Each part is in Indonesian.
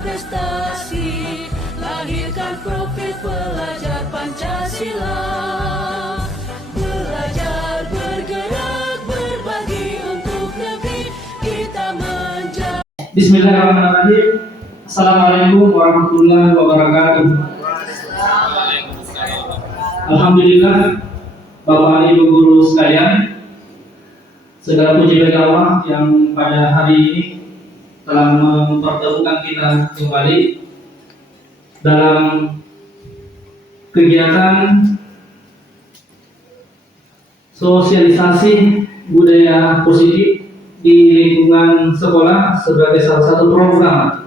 prestasi, lahirkan profil pelajar Pancasila. Belajar, bergerak, berbagi untuk negeri kita menjadi. Bismillahirrahmanirrahim. Assalamualaikum warahmatullahi wabarakatuh. Alhamdulillah, Bapak Ibu guru sekalian, segala puji bagi Allah yang pada hari ini telah mempertemukan kita kembali dalam kegiatan sosialisasi budaya positif di lingkungan sekolah sebagai salah satu program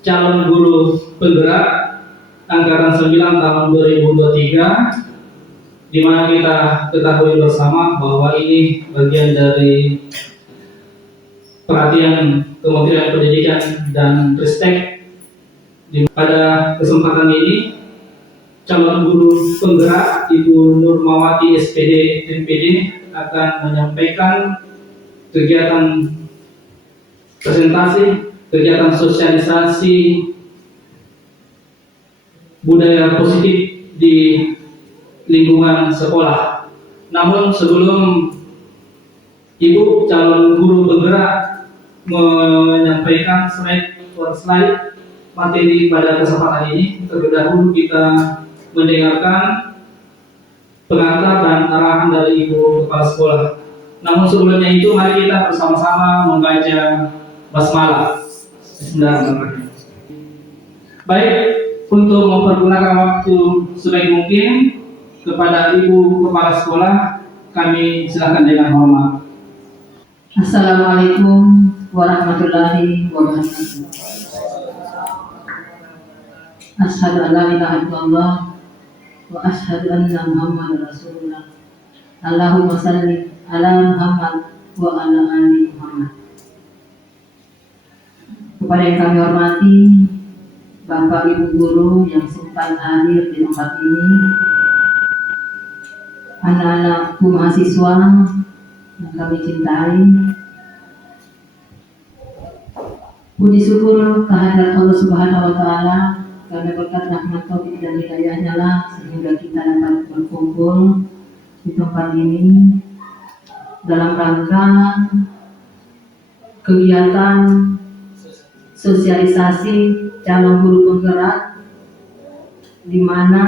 calon guru penggerak angkatan 9 tahun 2023, di mana kita ketahui bersama bahwa ini bagian dari perhatian Kementerian Pendidikan dan Ristek. Pada kesempatan ini, calon guru penggerak Ibu Nurmawati SPD MPD akan menyampaikan kegiatan presentasi, kegiatan sosialisasi budaya positif di lingkungan sekolah. Namun sebelum Ibu calon guru penggerak menyampaikan slide materi pada kesempatan ini, terlebih dahulu kita mendengarkan pengantar dan arahan dari Ibu Kepala Sekolah. Namun sebelumnya itu, mari kita bersama-sama membaca basmalah. Bismillahirrahmanirrahim. Baik, untuk mempergunakan waktu sebaik mungkin, kepada Ibu Kepala Sekolah kami silakan dengan hormat. Assalamualaikum warahmatullahi wabarakatuh. Asyhadu an la ilaha illallah wa asyhadu anna Muhammadar Rasulullah. Allahumma shalli ala Muhammad wa ala ali Muhammad. Kepada yang kami hormati Bapak Ibu guru yang sempat hadir di tempat ini, anak-anakku mahasiswa yang kami cintai, puji syukur kehadirat Allah Subhanahu wa Ta'ala karena berkat rahmat taufik dan hidayahnya lah sehingga kita dapat berkumpul di tempat ini dalam rangka kegiatan sosialisasi calon guru penggerak, di mana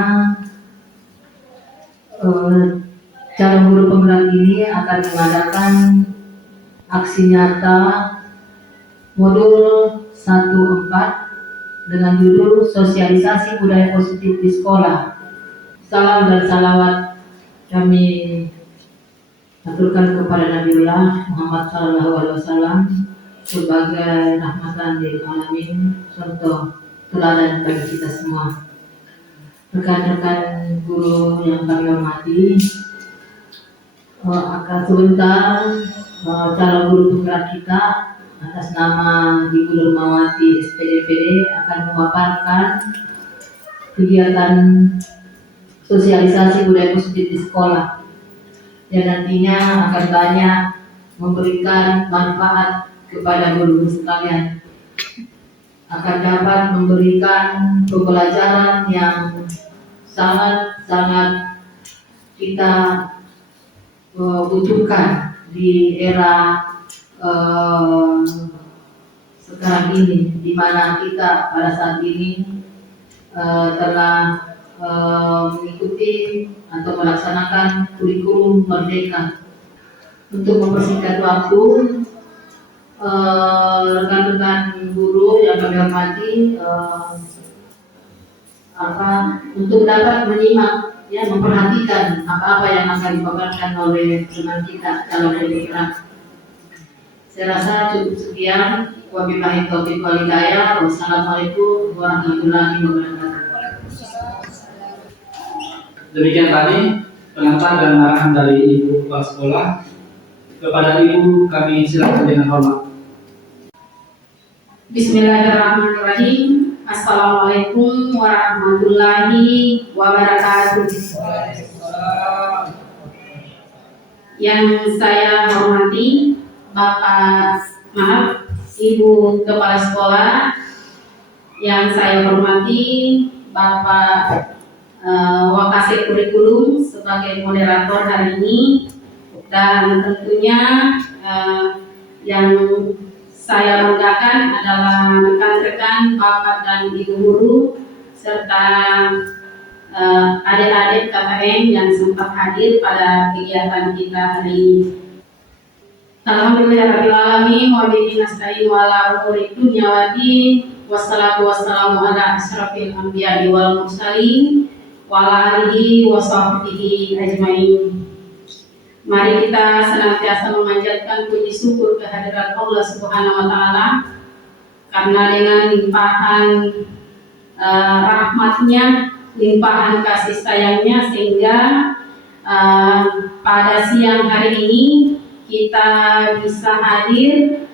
calon guru penggerak ini akan mengadakan aksi nyata modul 14 dengan judul sosialisasi budaya positif di sekolah. Salam dan salawat kami aturkan kepada Nabiullah Muhammad SAW sebagai rahmatan lil alamin, contoh teladan bagi kita semua. Rekan-rekan guru yang kami hormati, akan sebentar calon guru penggerak kita atas nama Ibu Nurmawati SPD akan memaparkan kegiatan sosialisasi budaya positif di sekolah yang nantinya akan banyak memberikan manfaat kepada guru sekalian, akan dapat memberikan pembelajaran yang sangat kita butuhkan di era sekarang ini, di mana kita pada saat ini telah mengikuti atau melaksanakan kurikulum merdeka. Untuk mempersingkat waktu, rekan-rekan guru yang kami hormati, untuk dapat menyimak, memperhatikan apa-apa yang akan dipaparkan oleh teman kita calon penggerak. Saya rasa cukup sekian. Wabillahi taufiq wal hidayah. Wassalamualaikum warahmatullahi wabarakatuh. Demikian tadi pengantar dan arahan dari Ibu Kepala Sekolah. Kepada Ibu kami silakan dengan hormat. Bismillahirrahmanirrahim. Assalamualaikum warahmatullahi wabarakatuh. Yang saya hormati Ibu Kepala Sekolah, yang saya hormati Bapak Wakasek Kurikulum sebagai moderator hari ini, dan tentunya yang saya banggakan adalah rekan-rekan Bapak dan Ibu guru serta adik-adik KKN yang sempat hadir pada kegiatan kita hari ini. Alhamdulillahirabbil alamin wa bihi nasta'in wa ala umuri dunya waddin. Wassalatu wassalamu ala asyrafil anbiya'i wal mursalin wa ala alihi wa sahbihi ajmain. Mari kita senantiasa memanjatkan puji syukur kehadirat Allah Subhanahu wa taala, karena dengan limpahan rahmatnya, limpahan kasih sayangnya, sehingga pada siang hari ini kita bisa hadir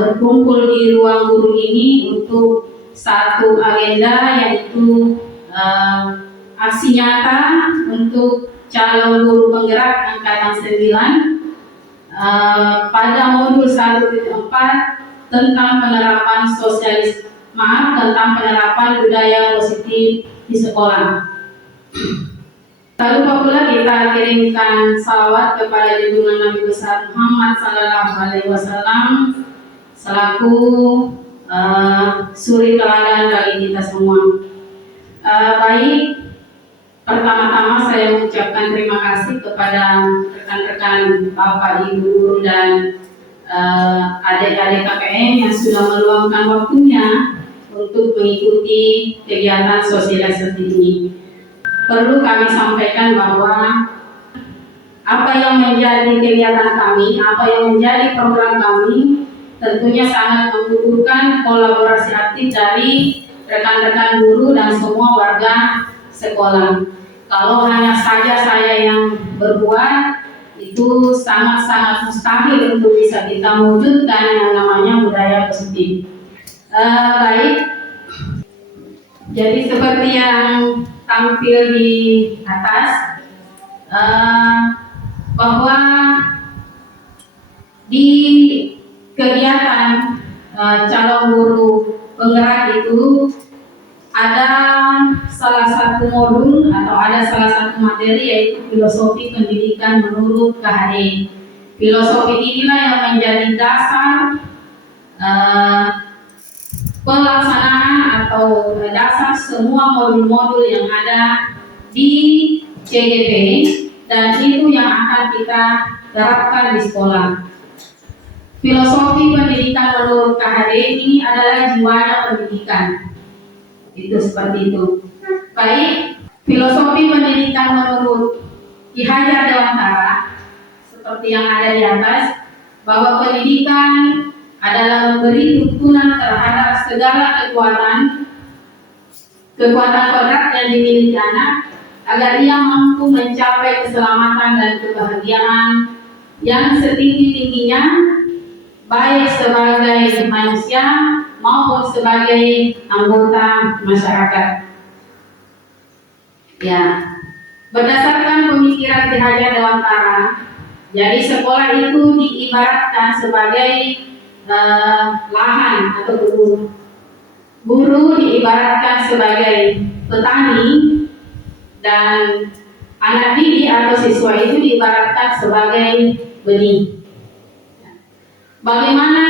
berkumpul di ruang guru ini untuk satu agenda, yaitu aksi nyata untuk calon guru penggerak angkatan 9 pada modul 1.4 tentang penerapan tentang penerapan budaya positif di sekolah. Tak lupa pula kita kirimkan salawat kepada junjungan Nabi besar Muhammad Sallallahu Alaihi Wasallam selaku suri teladan bagi kita semua. Baik, pertama-tama saya mengucapkan terima kasih kepada rekan-rekan Bapak, Ibu guru dan adik-adik KKN yang sudah meluangkan waktunya untuk mengikuti kegiatan sosialisasi ini. Perlu kami sampaikan bahwa apa yang menjadi kegiatan kami, apa yang menjadi program kami, tentunya sangat membutuhkan kolaborasi aktif dari rekan-rekan guru dan semua warga sekolah. Kalau hanya saja saya yang berbuat, itu sangat-sangat mustahil untuk bisa kita wujudkan yang namanya budaya positif. Baik, jadi seperti yang tampil di atas, bahwa di kegiatan calon guru penggerak itu ada salah satu modul atau ada salah satu materi, yaitu filosofi pendidikan menurut KHD. Filosofi inilah yang menjadi dasar pelaksanaan atau dasar semua modul-modul yang ada di CGP, dan itu yang akan kita terapkan di sekolah. Filosofi pendidikan menurut KHD ini adalah jiwanya pendidikan. Itu seperti itu. Baik, filosofi pendidikan menurut Ki Hajar Dewantara seperti yang ada di atas, bahwa pendidikan adalah memberi tuntunan terhadap segala kekuatan kodrat yang dimiliki anak agar ia mampu mencapai keselamatan dan kebahagiaan yang setinggi-tingginya, baik sebagai manusia maupun sebagai anggota masyarakat. Ya, berdasarkan pemikiran Ki Hajar Dewantara, jadi sekolah itu diibaratkan sebagai lahan atau guru. Guru diibaratkan sebagai petani, dan anak didik atau siswa itu diibaratkan sebagai benih. Bagaimana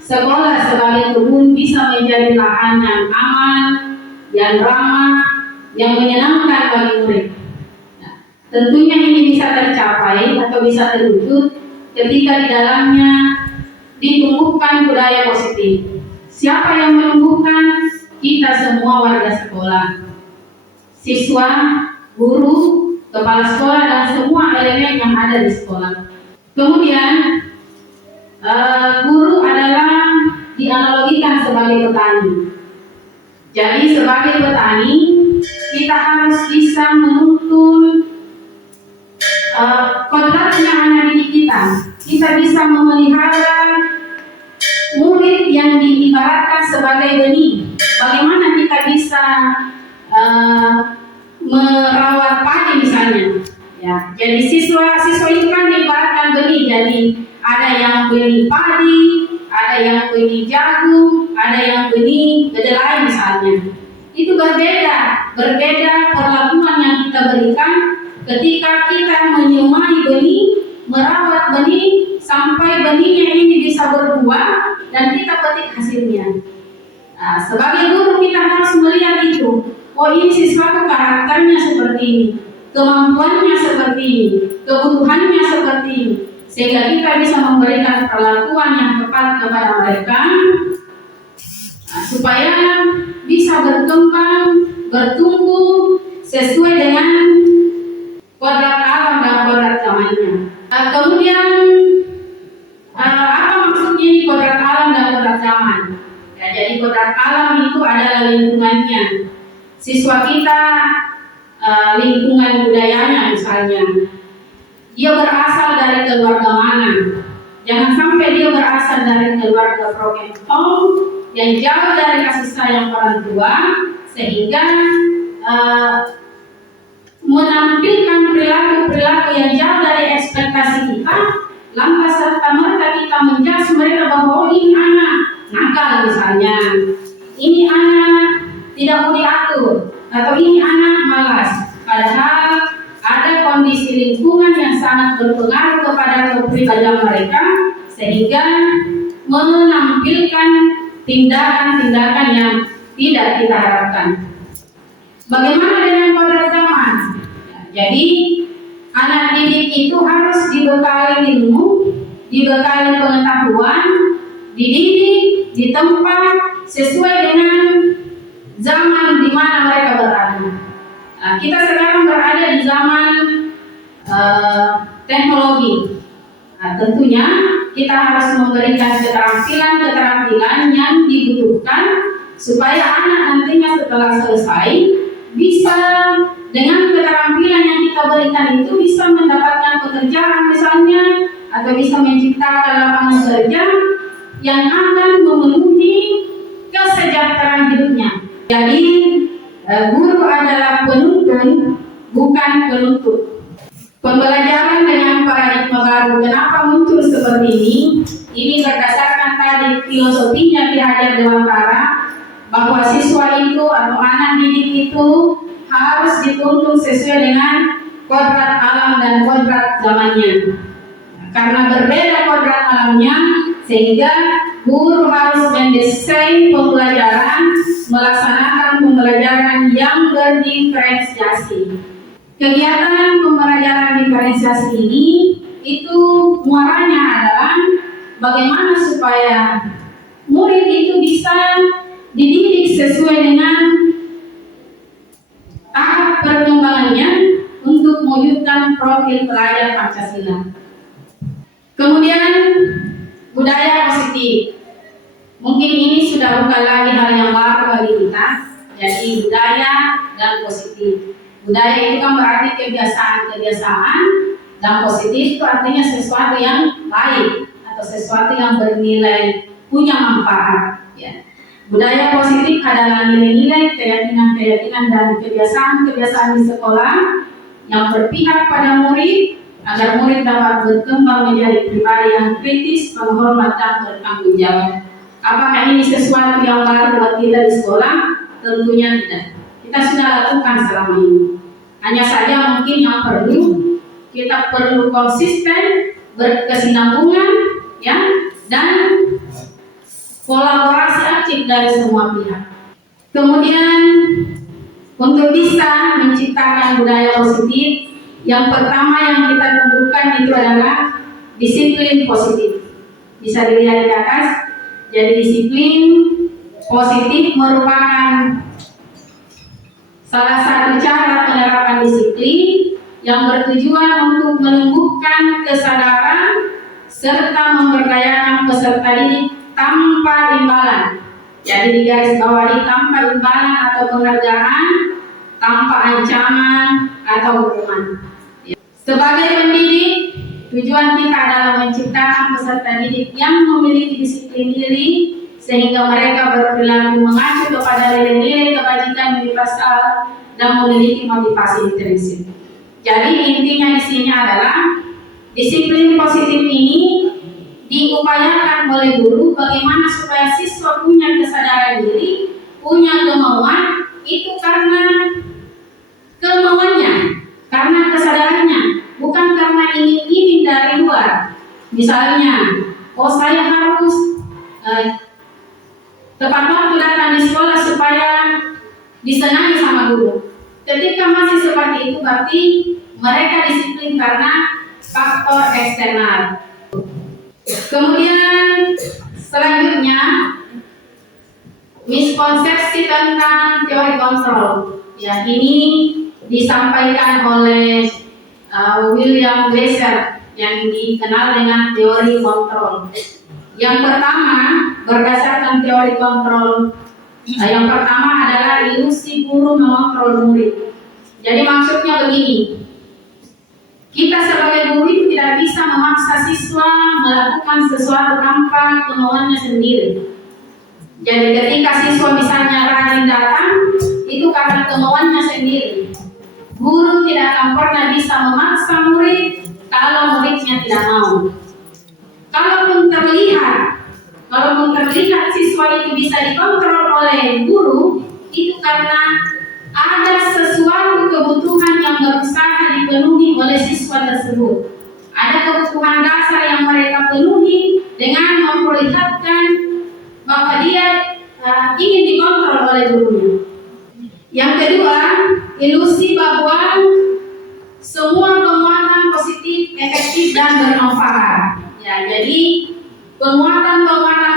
sekolah sebagai kebun bisa menjadi lahan yang aman, yang ramah, yang menyenangkan bagi murid? Nah, tentunya ini bisa tercapai atau bisa terwujud ketika di dalamnya ditumbuhkan budaya positif. Siapa yang menumbuhkan? Kita semua warga sekolah, siswa, guru, kepala sekolah, dan semua elemen yang ada di sekolah. Kemudian guru adalah dianalogikan sebagai petani. Jadi sebagai petani, kita harus bisa menuntun kodratnya anak didik kita. Kita bisa memelihara murid yang diibaratkan sebagai benih. Bagaimana kita bisa merawat padi misalnya? Ya, jadi siswa itu kan diibaratkan benih. Jadi ada yang benih padi, ada ada yang benih jagung, ada yang benih kedelai misalnya. Itu berbeda perlakuan yang kita berikan ketika kita menyemai benih, merawat benih sampai benihnya ini bisa berbuah dan kita petik hasilnya. Nah, sebagai guru kita harus melihat itu. Oh, ini siswa karakternya seperti ini, kemampuannya seperti ini, kebutuhannya seperti ini, sehingga kita bisa memberikan perlakuan yang tepat kepada mereka, supaya bisa berkembang, bertumbuh sesuai dengan kodrat alam dan kodrat zamannya. Kemudian apa maksudnya ini kodrat alam dan kodrat zaman? Ya, jadi kodrat alam itu adalah lingkungannya. Siswa kita lingkungan budayanya misalnya, dia berasal dari keluarga mana? Jangan sampai dia berasal dari keluarga broken home yang jauh dari kasih sayang orang tua, sehingga menampilkan perilaku-perilaku yang jauh dari ekspektasi kita, lantas serta-merta kita menjudge mereka bahwa ini anak nakal misalnya, ini anak tidak mau diatur, atau ini anak malas. Padahal ada kondisi lingkungan yang sangat berpengaruh kepada kepribadian mereka, sehingga menampilkan tindakan-tindakan yang tidak kita harapkan. Bagaimana dengan kodrat zaman? Jadi anak didik itu harus dibekali ilmu, dibekali pengetahuan, dididik, ditempa sesuai dengan zaman di mana mereka berada. Nah, kita sekarang berada di zaman teknologi. Nah, tentunya kita harus memberikan keterampilan yang dibutuhkan supaya anak nantinya setelah selesai bisa dengan keterampilan yang kita berikan itu bisa mendapatkan pekerjaan misalnya, atau bisa menciptakan lapangan kerja yang akan memenuhi kesejahteraan hidupnya. Jadi guru adalah penuntun, bukan penuntut. Pembelajaran dengan paradigma baru, kenapa muncul seperti ini? Ini berdasarkan tadi filosofinya Ki Hajar Dewantara, bahwa siswa itu atau anak didik itu harus dituntun sesuai dengan kodrat alam dan kodrat zamannya. Karena berbeda kodrat alamnya, sehingga guru harus mendesain pembelajaran, melaksanakan pembelajaran yang berdiferensiasi. Kegiatan pembelajaran diferensiasi ini itu muaranya adalah bagaimana supaya murid itu bisa dididik sesuai dengan tahap perkembangannya untuk mewujudkan profil pelajar Pancasila. Kemudian budaya positif. Mungkin ini sudah bukan lagi hal yang baru bagi kita. Jadi budaya dan positif. Budaya itu kan berarti kebiasaan-kebiasaan, dan positif itu artinya sesuatu yang baik atau sesuatu yang bernilai, punya manfaat. Ya. Budaya positif adalah nilai-nilai, keyakinan-keyakinan dan kebiasaan-kebiasaan di sekolah yang berpihak pada murid agar murid dapat berkembang menjadi pribadi yang kritis, penghormat dan bertanggung jawab. Apakah ini sesuatu yang baru buat kita di sekolah? Tentunya tidak. Kita sudah lakukan selama ini. Hanya saja mungkin yang kita perlu konsisten, berkesinambungan, ya, dan kolaborasi aktif dari semua pihak. Kemudian untuk bisa menciptakan budaya positif, yang pertama yang kita tumbuhkan itu adalah disiplin positif. Bisa dilihat di atas. Jadi disiplin positif merupakan salah satu cara penerapan disiplin yang bertujuan untuk menumbuhkan kesadaran serta memberdayakan peserta didik tanpa imbalan. Jadi di garis bawahi, tanpa imbalan atau penghargaan, tanpa ancaman atau hukuman. Sebagai pendidik, tujuan kita adalah menciptakan peserta didik yang memiliki disiplin diri, sehingga mereka berperilaku mengacu kepada nilai-nilai kebajikan universal dan memiliki motivasi intrinsik. Jadi intinya di sini adalah disiplin positif ini diupayakan oleh guru bagaimana supaya siswa punya kesadaran diri, punya kemauan, itu karena kemauannya, karena kesadarannya, bukan karena ingin-ingin dari luar. Misalnya, oh saya harus tepat waktu datang di sekolah supaya disenangi sama guru. Ketika masih seperti itu berarti mereka disiplin karena faktor eksternal. Kemudian selanjutnya miskonsepsi tentang teori kontrol. Ya, ini disampaikan oleh William Glasser yang dikenal dengan teori kontrol. Yang pertama, berdasarkan teori kontrol, yang pertama adalah ilusi guru mengontrol murid. Jadi maksudnya begini, kita sebagai guru itu tidak bisa memaksa siswa melakukan sesuatu tanpa kemauannya sendiri. Jadi ketika siswa misalnya rajin datang, itu karena kemauannya sendiri. Guru tidak akan pernah bisa memaksa murid kalau muridnya tidak mau. Kalaupun terlihat siswa itu bisa dikontrol oleh guru, itu karena ada sesuatu kebutuhan yang berusaha dipenuhi oleh siswa tersebut. Ada kebutuhan dasar yang mereka penuhi dengan memperlihatkan bahwa dia ingin dikontrol oleh gurunya. Yang kedua, ilusi bahwa semua penguatan positif, efektif dan bermanfaat. Ya, jadi penguatan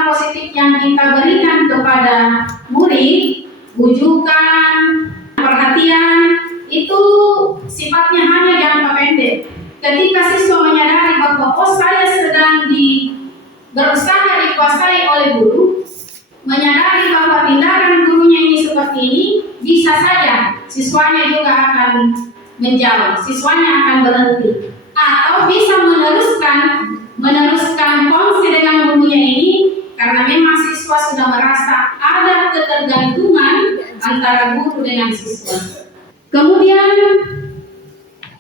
positif yang kita berikan kepada murid, bujukan, perhatian, itu sifatnya hanya jangka pendek. Ketika siswa menyadari bahwa saya sedang berusaha dikuasai oleh guru, menyadari bahwa tindakan gurunya ini seperti ini, bisa saja siswanya juga akan menjauh, siswanya akan berhenti, atau bisa meneruskan fungsi dengan gurunya ini karena memang siswa sudah merasa ada ketergantungan antara guru dengan siswa. Kemudian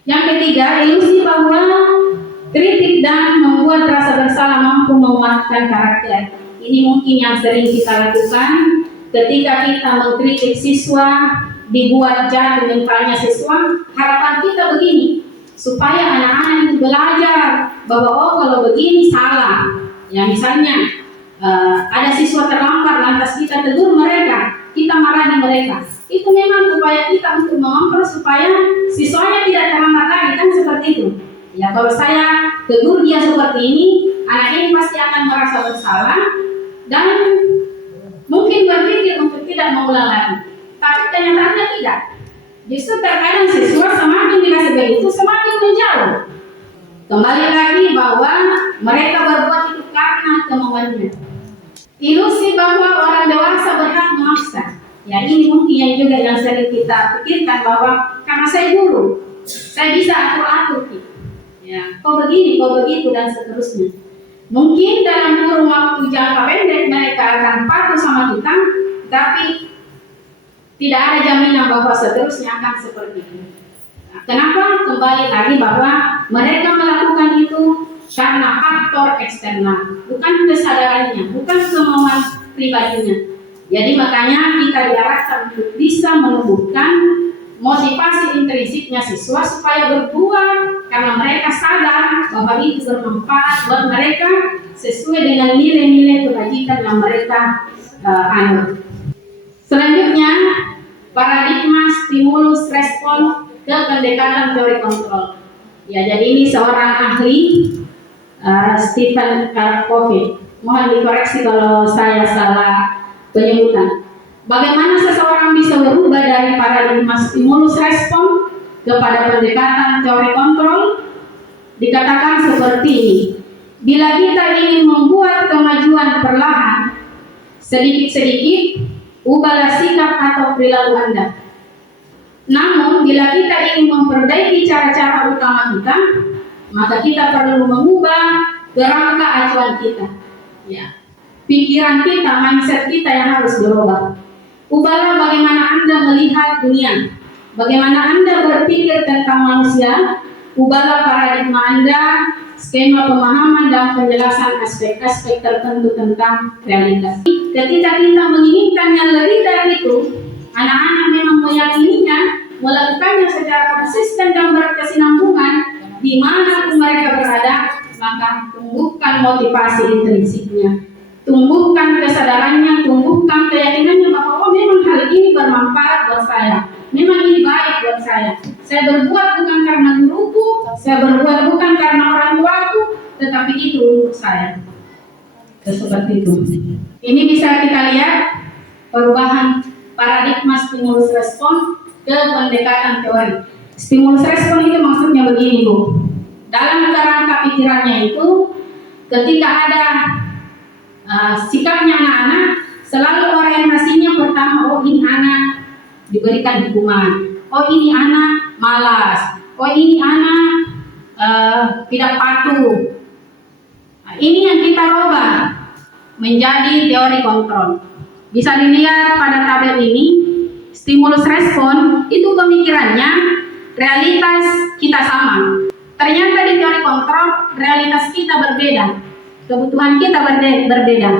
yang ketiga, ilusi bahwa kritik dan membuat rasa bersalah mampu menguatkan karakter. Ini mungkin yang sering kita lakukan ketika kita mengkritik siswa, dibuat jatuh mentalnya siswa. Harapan kita begini, supaya anak-anak itu belajar bahwa kalau begini salah. Ya, misalnya ada siswa terlambat, lantas kita tegur mereka, kita marahi mereka. Itu memang upaya kita untuk mengontrol supaya siswanya tidak terlambat lagi, kan seperti itu. Ya, kalau saya tegur dia seperti ini, anak ini pasti akan merasa bersalah dan mungkin berpikir untuk tidak mengulang lagi. Tapi kenyataannya tidak. Justru terkadang siswa semakin dikasih begitu, semakin menjauh. Kembali lagi bahwa mereka berbuat itu karena kemauannya. Ilusi bahwa orang dewasa berhak memaksa. Ya, ini mungkin yang juga yang sering kita pikirkan bahwa karena saya guru, saya bisa atur-atur. Ya, kok begini, kok begitu dan seterusnya. Mungkin dalam kurun waktu jangka pendek mereka akan patuh sama kita, tapi tidak ada jaminan bahwa seterusnya akan seperti itu. Nah, kenapa? Kembali lagi bahwa mereka melakukan itu karena faktor eksternal, bukan kesadarannya, bukan kemauan pribadinya. Jadi makanya kita diarahkan untuk bisa menumbuhkan motivasi intrinsiknya siswa supaya berbuat karena mereka sadar bahwa itu bermanfaat buat mereka sesuai dengan nilai-nilai kebajikan yang mereka anut. Selanjutnya, paradigma stimulus respon ke pendekatan teori kontrol. Ya, jadi ini seorang ahli Stephen Covey. Mohon dikoreksi kalau saya salah penyebutan. Bagaimana seseorang bisa berubah dari paradigma stimulus respon kepada pendekatan teori kontrol? Dikatakan seperti ini. Bila kita ingin membuat kemajuan perlahan, sedikit-sedikit, ubahlah sikap atau perilaku Anda. Namun, bila kita ingin memperbaiki cara-cara utama kita, maka kita perlu mengubah kerangka acuan kita. Ya. Pikiran kita, mindset kita yang harus berubah. Ubahlah bagaimana Anda melihat dunia, bagaimana Anda berpikir tentang manusia, ubahlah paradigma Anda, skema pemahaman dan penjelasan aspek-aspek tertentu tentang realitas. Ketika kita menginginkan yang lebih dari itu, anak-anak memang meyakininya, melakukannya secara konsisten dan berkesinambungan di mana mereka berada, maka tumbuhkan motivasi intrinsiknya, tumbuhkan kesadarannya, tumbuhkan keyakinannya bahwa memang hal ini bermanfaat buat saya, memang ini baik buat saya. Saya berbuat bukan karena guruku, saya berbuat bukan karena orang tuaku, tetapi itu untuk saya. Seperti itu. Ini bisa kita lihat perubahan paradigma stimulus respon ke pendekatan teori. Stimulus respon itu maksudnya begini, Bu. Dalam kerangka pikirannya itu, ketika ada sikapnya anak-anak, selalu orientasinya pertama, oh ini anak diberikan hukuman, oh ini anak malas, oh ini anak tidak patuh. Nah, ini yang kita rubah menjadi teori kontrol. Bisa dilihat pada tabel ini, stimulus respon itu pemikirannya, realitas kita sama. Ternyata di teori kontrol, realitas kita berbeda, kebutuhan kita berbeda.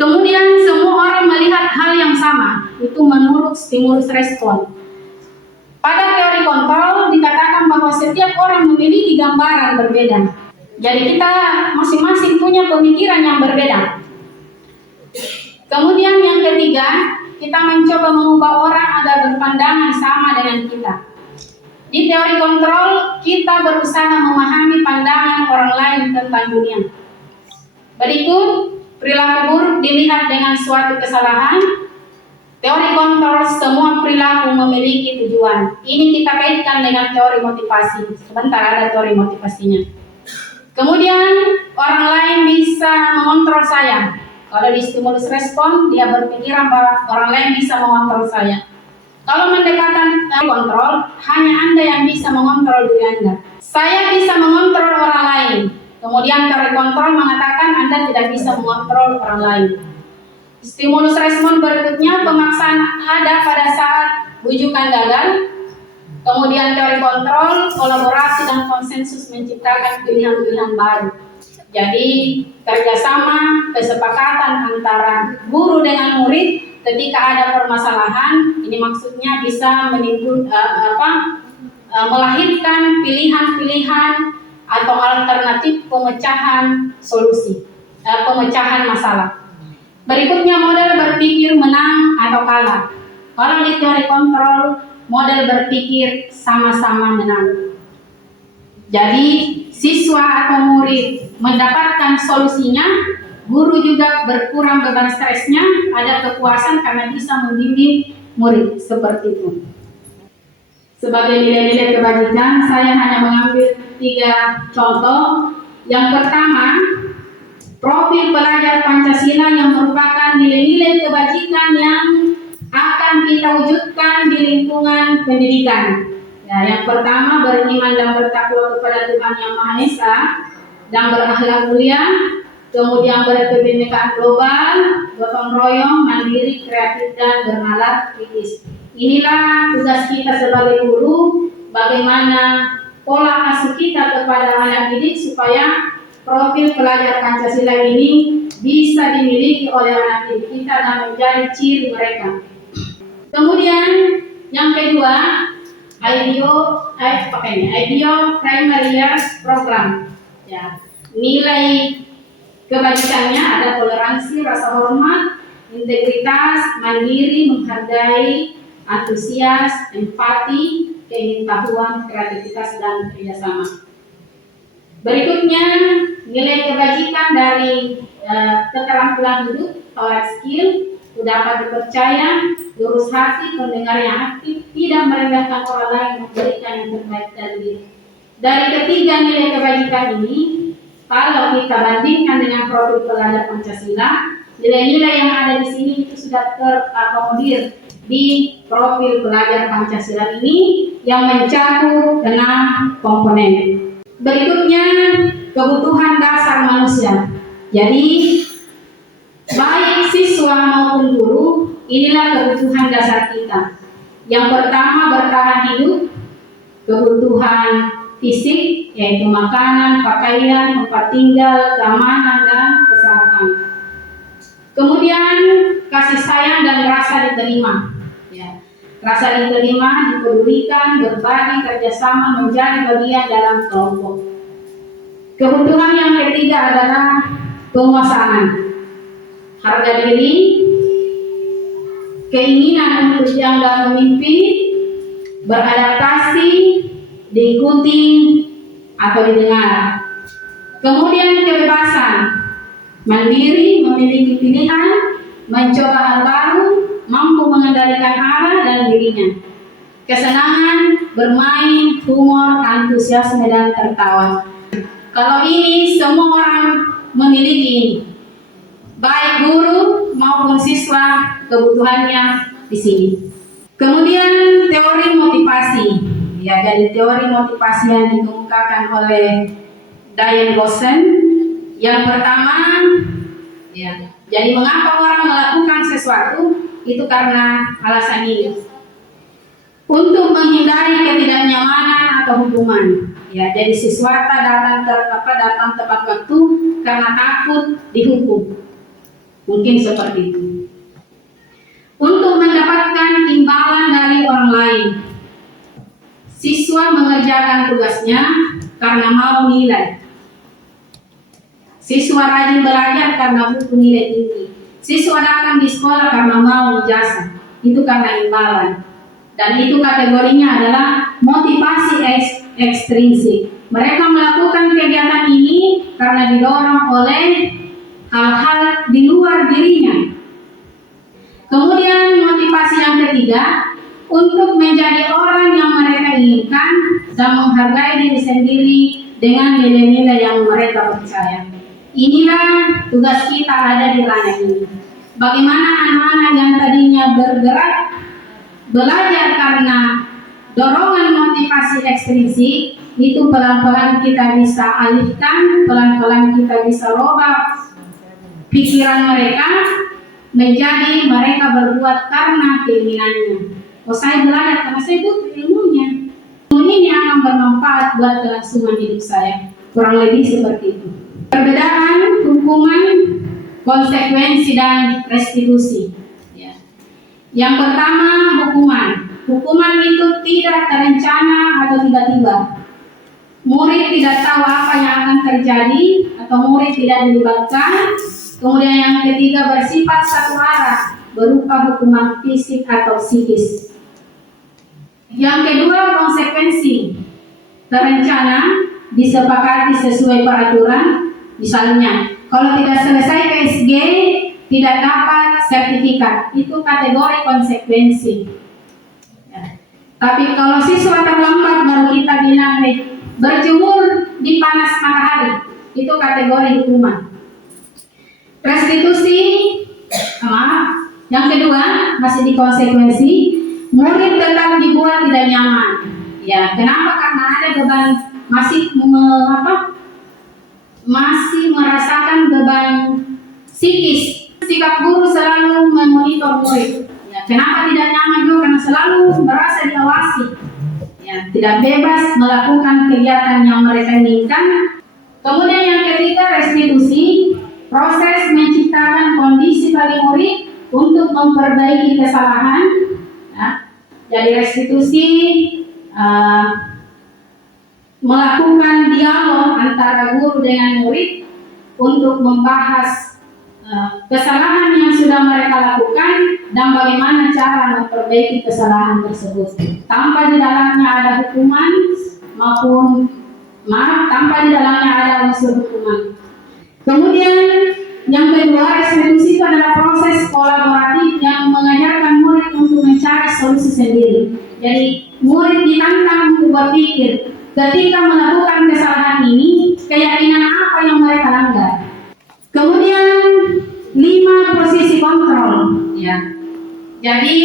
Kemudian semua orang melihat hal yang sama, itu menurut stimulus respon. Pada teori kontrol dikatakan bahwa setiap orang memiliki gambaran berbeda. Jadi kita masing-masing punya pemikiran yang berbeda. Kemudian yang ketiga, kita mencoba mengubah orang agar berpandangan sama dengan kita. Di teori kontrol, kita berusaha memahami pandangan orang lain tentang dunia. Berikut, perilaku buruk dilihat dengan suatu kesalahan. Teori kontrol, semua perilaku memiliki tujuan. Ini kita kaitkan dengan teori motivasi. Sebentar, ada teori motivasinya. Kemudian, orang lain bisa mengontrol saya. Kalau di stimulus respon, dia berpikiran bahwa orang lain bisa mengontrol saya. Kalau mendekatan kontrol, hanya Anda yang bisa mengontrol diri Anda. Saya bisa mengontrol orang lain. Kemudian teori kontrol mengatakan Anda tidak bisa mengontrol orang lain. Stimulus respon berikutnya, pemaksaan ada pada saat bujukan gagal. Kemudian teori kontrol, kolaborasi dan konsensus menciptakan pilihan-pilihan baru. Jadi kerjasama, kesepakatan antara guru dengan murid ketika ada permasalahan, ini maksudnya bisa melahirkan pilihan-pilihan atau alternatif pemecahan solusi, pemecahan masalah. Berikutnya model berpikir menang atau kalah. Kalau di teori kontrol, model berpikir sama-sama menang. Jadi siswa atau murid mendapatkan solusinya, guru juga berkurang beban stresnya, ada kepuasan karena bisa membimbing murid, seperti itu. Sebagai nilai-nilai kebajikan, saya hanya mengambil 3 contoh. Yang pertama, profil pelajar Pancasila yang merupakan nilai-nilai kebajikan yang akan kita wujudkan di lingkungan pendidikan. Ya, yang pertama, beriman dan bertakwa kepada Tuhan Yang Maha Esa dan berakhlak mulia. Kemudian berkebinekaan global, gotong royong, mandiri, kreatif, dan bernalar kritis. Inilah tugas kita sebagai guru, bagaimana pola asuh kita kepada anak didik supaya profil pelajar Pancasila ini bisa dimiliki oleh anak didik kita dan menjadi ciri mereka. Kemudian yang kedua, IDEO Primary Years Program. Ya, nilai kebajikannya ada toleransi, rasa hormat, integritas, mandiri, menghargai, antusias, empati, keingintahuan, kreativitas, dan kerjasama. Berikutnya, nilai kebajikan dari keterampilan hidup, life skill, dapat dipercaya, lurus hati, pendengar yang aktif, tidak merendahkan orang lain, memberikan yang terbaik dari diri. Dari ketiga nilai kebajikan ini, kalau kita bandingkan dengan profil pelajar Pancasila, nilai-nilai yang ada di sini itu sudah terakomodir di profil pelajar Pancasila ini yang mencakup 6 komponen. Berikutnya, kebutuhan dasar manusia. Jadi, baik siswa maupun guru, inilah kebutuhan dasar kita. Yang pertama, bertahan hidup. kebutuhan fisik, yaitu makanan, pakaian, tempat tinggal, keamanan, dan kesehatan. Kemudian kasih sayang dan rasa diterima. Ya. Rasa diterima, dipedulikan, berbagi, kerjasama, menjadi bagian dalam kelompok. Kebutuhan yang ketiga adalah penguasaan. Harga diri, keinginan untuk dianggap memimpin, beradaptasi, diikuti atau didengar. Kemudian kebebasan, mandiri, memiliki pilihan, mencoba hal baru, mampu mengendalikan arah dan dirinya. Kesenangan, bermain, humor, antusiasme, dan tertawa. Kalau ini semua orang memiliki ini, baik guru maupun siswa, kebutuhannya di sini. Kemudian teori motivasi. Ya, jadi teori motivasi yang dikemukakan oleh Diane Lawson. Yang pertama, ya, jadi mengapa orang melakukan sesuatu itu karena alasan ini. Untuk menghindari ketidaknyamanan atau hukuman. Ya, jadi siswa datang tepat waktu karena takut dihukum. Mungkin seperti itu. Untuk mendapatkan imbalan dari orang lain. Siswa mengerjakan tugasnya karena mau nilai. Siswa rajin belajar karena butuh nilai tinggi. Siswa datang di sekolah karena mau ijazah. Itu karena imbalan. Dan itu kategorinya adalah motivasi ekstrinsik. Mereka melakukan kegiatan ini karena didorong oleh hal-hal di luar dirinya. Kemudian motivasi yang ketiga, untuk menjadi orang yang mereka inginkan dan menghargai diri sendiri dengan nilai-nilai yang mereka percaya. Inilah tugas kita ada di ranah ini. Bagaimana anak-anak yang tadinya bergerak belajar karena dorongan motivasi ekstrinsik itu pelan-pelan kita bisa alihkan, pelan-pelan kita bisa rubah pikiran mereka menjadi mereka berbuat karena keinginannya. Oh, saya belajar karena saya butuh ilmunya. Ilmu ini akan bermanfaat buat kelangsungan hidup saya. Kurang lebih seperti itu. Perbedaan hukuman, konsekuensi, dan restitusi. Ya. Yang pertama, hukuman. Hukuman itu tidak terencana atau tiba-tiba. Murid tidak tahu apa yang akan terjadi atau murid tidak dilibatkan. Kemudian yang ketiga, bersifat satu arah, berupa hukuman fisik atau psikis. Yang kedua, konsekuensi. Terencana, disepakati sesuai peraturan. Misalnya, kalau tidak selesai PSG, tidak dapat sertifikat. Itu kategori konsekuensi. Ya. Tapi kalau siswa terlambat baru kita bilang berjemur di panas matahari, itu kategori hukuman. Restitusi, maaf. Yang kedua, masih di konsekuensi, murid tetap dibuat tidak nyaman. Ya, kenapa? Karena ada beban masih merasakan beban psikis. Sikap guru selalu memonitor murid. Ya, kenapa tidak nyaman juga? Karena selalu merasa diawasi. Ya, tidak bebas melakukan kegiatan yang mereka inginkan. Kemudian yang ketiga, restitusi. Proses menciptakan kondisi bagi murid untuk memperbaiki kesalahan. Ya. Jadi restitusi melakukan dialog antara guru dengan murid untuk membahas kesalahan yang sudah mereka lakukan dan bagaimana cara memperbaiki kesalahan tersebut. Tanpa di dalamnya ada hukuman tanpa di dalamnya ada unsur hukuman. Kemudian yang kedua, restitusi itu adalah proses kolaboratif yang mengajarkan murid untuk mencari solusi sendiri. Jadi murid ditantang untuk berpikir ketika melakukan kesalahan ini, keyakinan apa yang mereka langgar. Kemudian 5 posisi kontrol. Ya. Jadi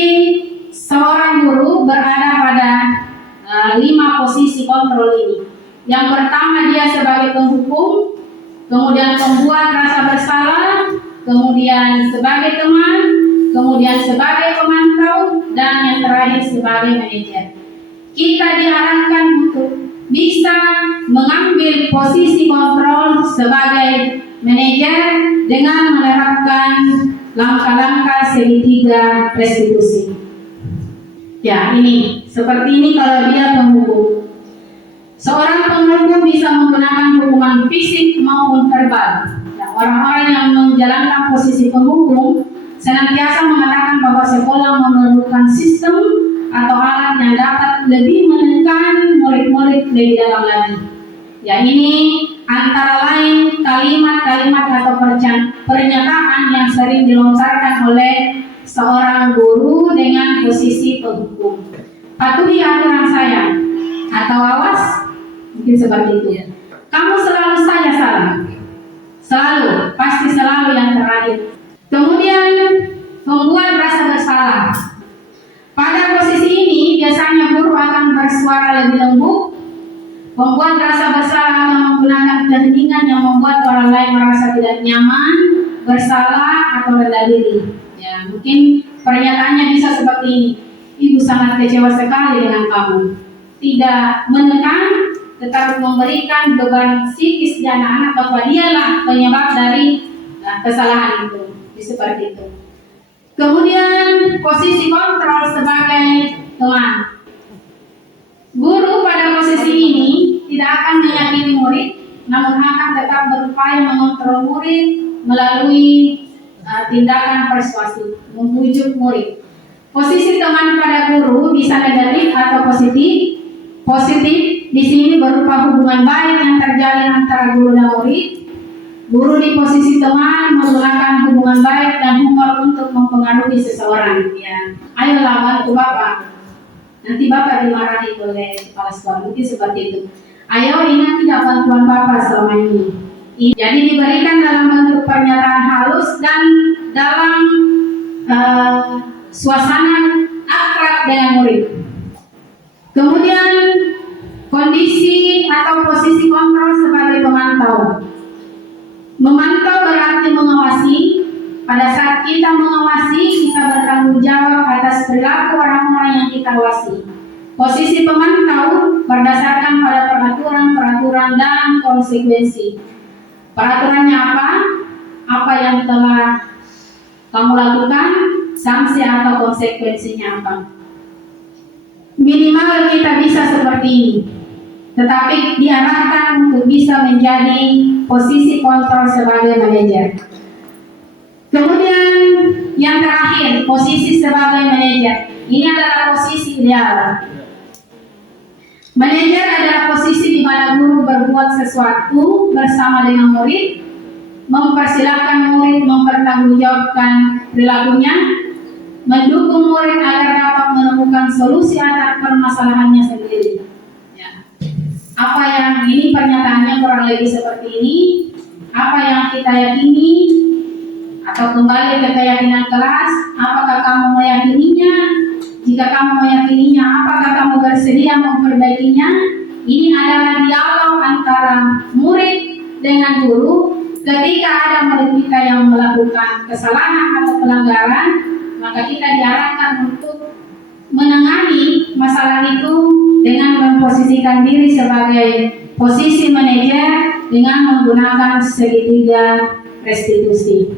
seorang guru berada pada 5 posisi kontrol ini. Yang pertama, dia sebagai penghukum. Kemudian pembuat rasa bersalah, kemudian sebagai teman, kemudian sebagai pemantau, dan yang terakhir sebagai manajer. kita diarahkan untuk bisa mengambil posisi kontrol sebagai manajer dengan menerapkan langkah-langkah segitiga restitusi. Ya, ini seperti ini kalau dia penghukum. Seorang penghukum bisa menggunakan hukuman fisik maupun verbal. Ya, orang-orang yang menjalankan posisi penghukum senantiasa mengatakan bahwa sekolah memerlukan sistem atau alat yang dapat lebih menekan murid-murid lebih dalam lagi. Ya, ini antara lain kalimat-kalimat atau pernyataan yang sering dilontarkan oleh seorang guru dengan posisi penghukum. Patuhi aturan saya atau awas, mungkin seperti itu. Kamu selalu saja salah, selalu, pasti selalu yang terakhir. Kemudian membuat rasa bersalah. Pada posisi ini biasanya guru akan bersuara lebih lembut, membuat rasa bersalah atau menggunakan keheningan yang membuat orang lain merasa tidak nyaman, bersalah atau rendah diri. Ya, mungkin pernyataannya bisa seperti ini. Ibu sangat kecewa sekali dengan kamu. Tidak menekan, tetapi memberikan beban psikis di anak-anak bahwa dialah penyebab dari kesalahan itu. Seperti itu. Kemudian posisi kontrol sebagai teman. Guru pada posisi ini tidak akan menyakiti murid, namun akan tetap berupaya mengontrol murid melalui tindakan persuasi, membujuk murid. Posisi teman pada guru bisa negatif atau positif. Positif di sini berupa hubungan baik yang terjalin antara guru dan murid. Guru di posisi teman menggunakan hubungan baik dan humor untuk mempengaruhi seseorang. Ya, ayolah bantu bapak. Nanti bapak dimarahi oleh kepala sekolah, mungkin seperti itu. Ayo ingat tidak bantuan bapak selama ini. Jadi diberikan dalam bentuk pernyataan halus dan dalam suasana akrab dengan murid. Kemudian kondisi atau posisi kontrol sebagai pemantau. Memantau berarti mengawasi. Pada saat kita mengawasi, kita bertanggung jawab atas perilaku orang-orang yang kita awasi. Posisi pemantau berdasarkan pada peraturan-peraturan dan konsekuensi. Peraturannya apa? Apa yang telah kamu lakukan, sanksi atau konsekuensinya apa? Minimal kita bisa seperti ini, tetapi diarahkan untuk bisa menjadi posisi kontrol sebagai manajer. Kemudian yang terakhir, posisi sebagai manajer. Ini adalah posisi ideal. Manajer adalah posisi di mana guru berbuat sesuatu bersama dengan murid, mempersilahkan murid mempertanggungjawabkan perilakunya, mendukung murid agar dapat menemukan solusi atas permasalahannya sendiri. Ya. Apa yang ini pernyataannya kurang lebih seperti ini. Apa yang kita yakini atau kembali ke keyakinan kelas, apakah kamu meyakininya? Jika kamu meyakininya, apakah kamu bersedia memperbaikinya? Ini adalah dialog antara murid dengan guru. Ketika ada murid kita yang melakukan kesalahan atau pelanggaran, maka kita diarahkan untuk menangani masalah itu dengan memposisikan diri sebagai posisi manajer dengan menggunakan segitiga restitusi.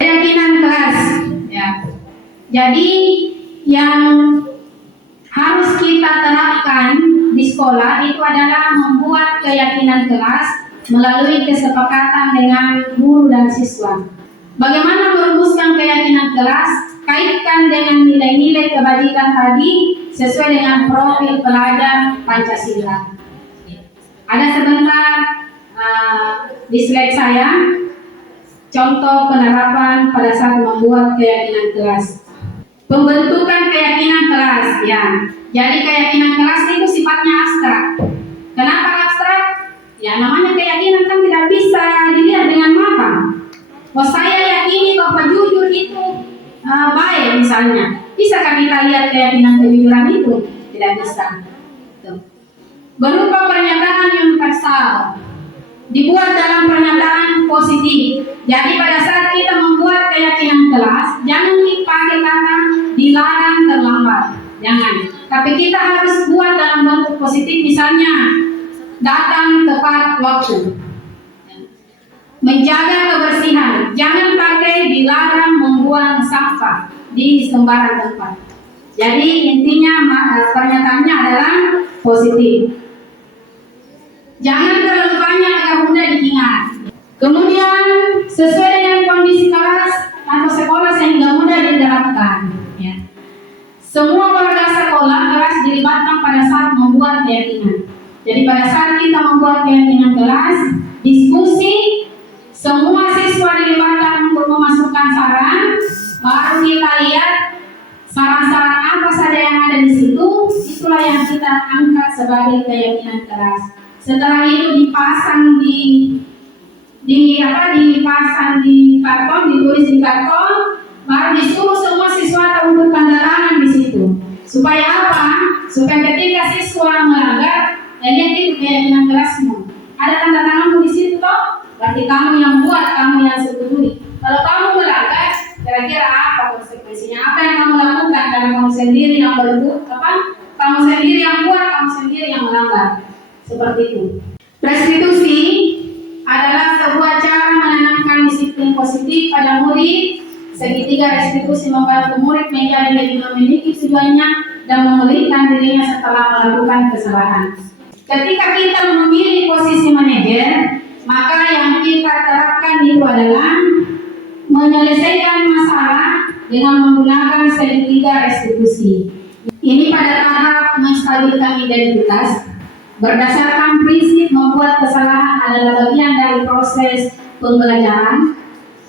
Keyakinan kelas, ya. Jadi yang harus kita terapkan di sekolah itu adalah membuat keyakinan kelas melalui kesepakatan dengan guru dan siswa. Bagaimana merumuskan keyakinan kelas? Kaitkan dengan nilai-nilai kebajikan tadi sesuai dengan profil pelajar Pancasila. Ada sebentar di slide saya contoh penerapan pada saat membuat keyakinan kelas. Pembentukan keyakinan kelas, ya. Jadi keyakinan kelas itu sifatnya abstrak. Kenapa abstrak? Ya, namanya keyakinan kan tidak bisa dilihat dengan mata. Oh, saya yakini bahwa jujur itu baik misalnya. Bisakah kita lihat keyakinan kejujuran itu? Tidak bisa. Berupa pernyataan universal, dibuat dalam pernyataan positif. Jadi pada saat kita membuat keyakinan kelas, jangan dipakai kata dilarang terlambat, jangan. Tapi Tapi kita harus buat dalam bentuk positif, misalnya datang tepat waktu, menjaga kebersihan, jangan pakai dilarang membuang sampah di sembarang tempat. Jadi intinya pernyataannya adalah positif. Jangan terlalu banyak agar mudah diingat. Kemudian sesuai dengan kondisi kelas atau sekolah sehingga mudah diterapkan. Ya. Semua warga sekolah kelas dilibatkan pada saat membuat keyakinan. Jadi pada saat kita membuat keyakinan kelas, diskusi, semua siswa dilibatkan untuk memasukkan saran, baru kita lihat saran-saran apa saja yang ada di situ, itulah yang kita angkat sebagai keyakinan kelas. Setelah itu dipasang dipasang di karton, ditulis di karton, baru disuruh semua siswa untuk tanda tangan di situ. Supaya apa? Supaya ketika siswa melanggar, lihat itu keyakinan kelasmu. Ada tanda tanganmu di situ toh? Berarti kamu yang buat, kamu yang setujui. Kalau kamu melanggar, kira-kira apa konsekuensinya? Apa yang kamu lakukan? Karena kamu sendiri yang berbuat, kamu sendiri yang buat, kamu sendiri yang melanggar. Seperti itu. Restitusi adalah sebuah cara menanamkan disiplin positif pada murid. Segitiga restitusi membantu murid menjadi lebih memiliki tujuannya dan memulihkan dirinya setelah melakukan kesalahan. Ketika kita memilih posisi manajer, maka yang kita terapkan itu adalah menyelesaikan masalah dengan menggunakan segitiga restitusi. Ini pada tahap menstabilkan identitas. Berdasarkan prinsip membuat kesalahan adalah bagian dari proses pembelajaran.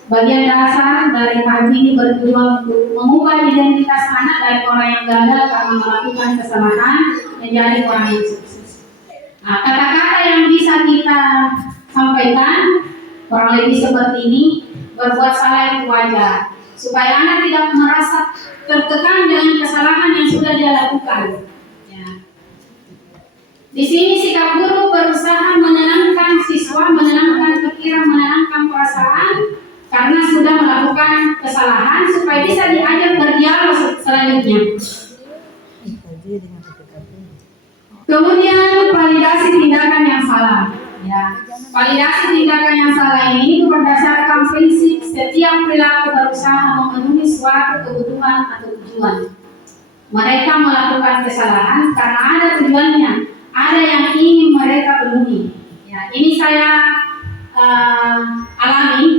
Bagian dasar dari tahap ini bertujuan untuk mengubah identitas anak dari orang yang gagal karena melakukan kesalahan menjadi orang yang sukses. Nah, kata-kata yang bisa kita sampaikan kurang lebih seperti ini: berbuat salah itu wajar, supaya anak tidak merasa tertekan dengan kesalahan yang sudah dia lakukan. Di sini sikap guru berusaha menenangkan siswa, menenangkan pikiran, menenangkan perasaan karena sudah melakukan kesalahan supaya bisa diajak berdialog selanjutnya. Kemudian validasi tindakan yang salah. Ya, validasi tindakan yang salah ini berdasarkan prinsip setiap perilaku berusaha memenuhi suatu kebutuhan atau tujuan. Mereka melakukan kesalahan karena ada tujuannya. Ada yang ingin mereka penuhi. Ya, ini saya alami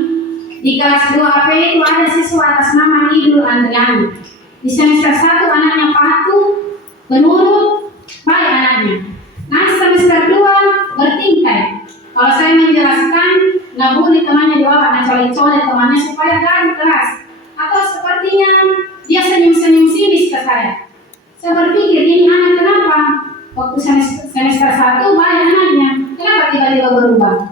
di kelas 2AP itu ada siswa atas nama Idul Andriani. Di semester 1 anaknya patuh, penurut, baik anaknya. Nanti semester 2 bertingkai. Kalau saya menjelaskan, nggak boleh temannya dibawa, nah colek-colek temannya supaya gak di kelas. Atau sepertinya dia senyum-senyum sinis ke saya. Saya berpikir ini anak kenapa? Waktu semester 1 baik anaknya, kenapa tiba-tiba berubah?